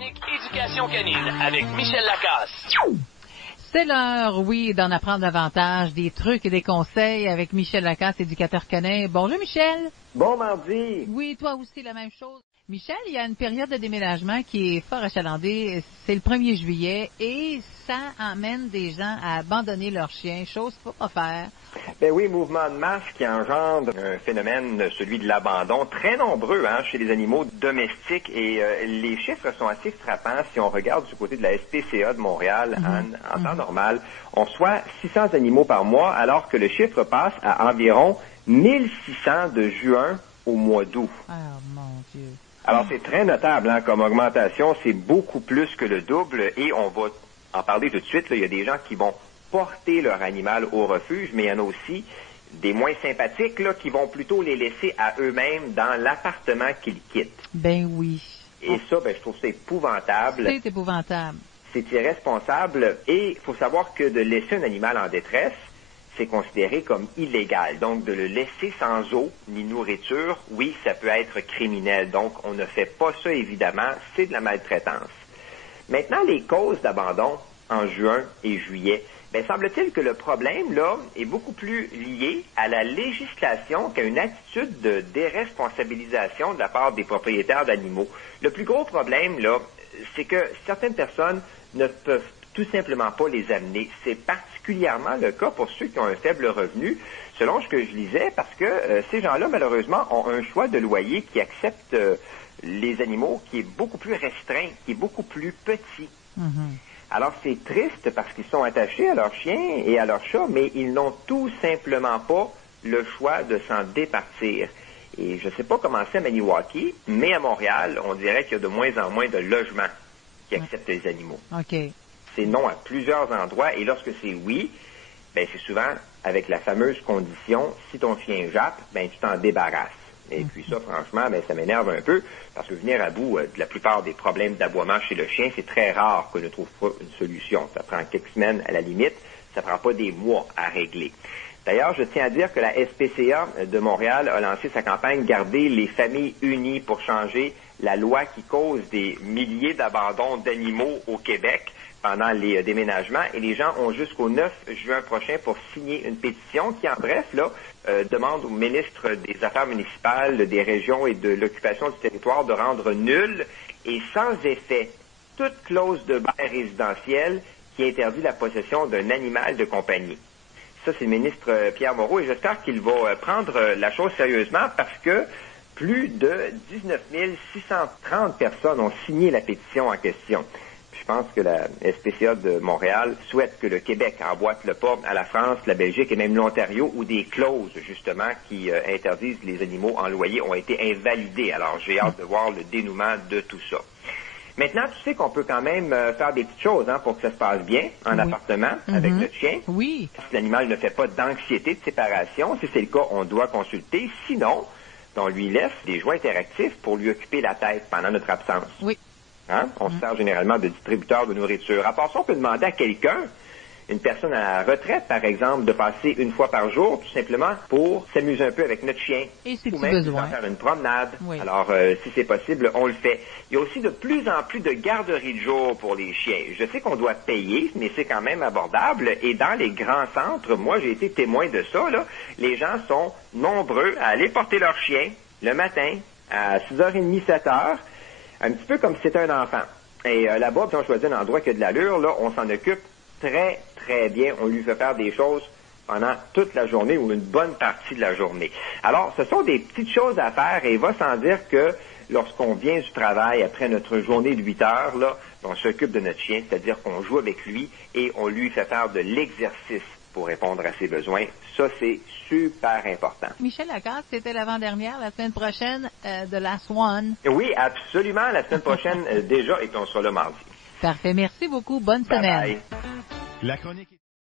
chronique Éducation canine avec Michel Lacasse. C'est l'heure, oui, d'en apprendre davantage, des trucs et des conseils avec Michel Lacasse, éducateur canin. Bonjour, Michel. Bon mardi. Oui, toi aussi, la même chose. Michel, il y a une période de déménagement qui est fort achalandée. C'est le 1er juillet et ça amène des gens à abandonner leurs chiens, chose qu'il ne faut pas faire. Ben oui, mouvement de masse qui engendre un phénomène, celui de l'abandon, très nombreux chez les animaux domestiques. Et les chiffres sont assez frappants si on regarde du côté de la SPCA de Montréal. En temps normal, on reçoit 600 animaux par mois, alors que le chiffre passe à environ 1600 de juin au mois d'août. Oh, mon Dieu. Alors, c'est très notable comme augmentation. C'est beaucoup plus que le double. Et on va en parler tout de suite. Là. Il y a des gens qui vont porter leur animal au refuge, mais il y en a aussi des moins sympathiques là, qui vont plutôt les laisser à eux-mêmes dans l'appartement qu'ils quittent. Ben oui. Et ça, je trouve ça épouvantable. C'est épouvantable. C'est irresponsable. Et il faut savoir que de laisser un animal en détresse, c'est considéré comme illégal. Donc, de le laisser sans eau ni nourriture, oui, ça peut être criminel. Donc, on ne fait pas ça, évidemment. C'est de la maltraitance. Maintenant, les causes d'abandon en juin et juillet, semble-t-il que le problème, là, est beaucoup plus lié à la législation qu'à une attitude de déresponsabilisation de la part des propriétaires d'animaux. Le plus gros problème, là, c'est que certaines personnes ne peuvent tout simplement pas les amener. C'est particulièrement le cas pour ceux qui ont un faible revenu, selon ce que je lisais, parce que ces gens-là, malheureusement, ont un choix de loyer qui accepte les animaux qui est beaucoup plus restreint, qui est beaucoup plus petit. Alors, c'est triste parce qu'ils sont attachés à leurs chiens et à leurs chats, mais ils n'ont tout simplement pas le choix de s'en départir. Et je ne sais pas comment c'est à Maniwaki, mais à Montréal, on dirait qu'il y a de moins en moins de logements qui acceptent les animaux. OK. C'est non à plusieurs endroits, et lorsque c'est oui, c'est souvent avec la fameuse condition, si ton chien jappe, tu t'en débarrasses. Et puis ça, franchement, ça m'énerve un peu, parce que venir à bout de la plupart des problèmes d'aboiement chez le chien, c'est très rare qu'on ne trouve pas une solution. Ça prend quelques semaines à la limite, ça prend pas des mois à régler. D'ailleurs, je tiens à dire que la SPCA de Montréal a lancé sa campagne Garder les familles unies pour changer la loi qui cause des milliers d'abandons d'animaux au Québec pendant les déménagements. Et les gens ont jusqu'au 9 juin prochain pour signer une pétition qui, en bref, demande au ministre des Affaires municipales, des régions et de l'occupation du territoire de rendre nulle et sans effet toute clause de bail résidentiel qui interdit la possession d'un animal de compagnie. Ça, c'est le ministre Pierre Moreau, et j'espère qu'il va prendre la chose sérieusement parce que plus de 19 630 personnes ont signé la pétition en question. Puis je pense que la SPCA de Montréal souhaite que le Québec emboîte le pas à la France, la Belgique et même l'Ontario, où des clauses, justement, qui interdisent les animaux en loyer ont été invalidées. Alors, j'ai hâte de voir le dénouement de tout ça. Maintenant, tu sais qu'on peut quand même faire des petites choses pour que ça se passe bien en appartement avec notre chien. Oui. Si l'animal ne fait pas d'anxiété de séparation, si c'est le cas, on doit consulter. Sinon, on lui laisse des jouets interactifs pour lui occuper la tête pendant notre absence. Oui. On se sert généralement de distributeurs de nourriture. À part ça, on peut demander à quelqu'un, une personne à la retraite, par exemple, de passer une fois par jour, tout simplement, pour s'amuser un peu avec notre chien. Et si ou même besoin. faire une promenade. Oui. Alors, si c'est possible, on le fait. Il y a aussi de plus en plus de garderies de jour pour les chiens. Je sais qu'on doit payer, mais c'est quand même abordable. Et dans les grands centres, moi, j'ai été témoin de ça, les gens sont nombreux à aller porter leur chien le matin à 6h30, 7h, un petit peu comme si c'était un enfant. Et là-bas, si on choisit un endroit qui a de l'allure, on s'en occupe très, très bien. On lui fait faire des choses pendant toute la journée ou une bonne partie de la journée. Alors, ce sont des petites choses à faire et il va sans dire que lorsqu'on vient du travail après notre journée de 8 heures, on s'occupe de notre chien, c'est-à-dire qu'on joue avec lui et on lui fait faire de l'exercice pour répondre à ses besoins. Ça, c'est super important. Michel Lacasse, c'était l'avant-dernière, la semaine prochaine, de la Swan. Oui, absolument. La semaine prochaine déjà, et on sera là mardi. Parfait. Merci beaucoup. Bonne semaine. Bye. La chronique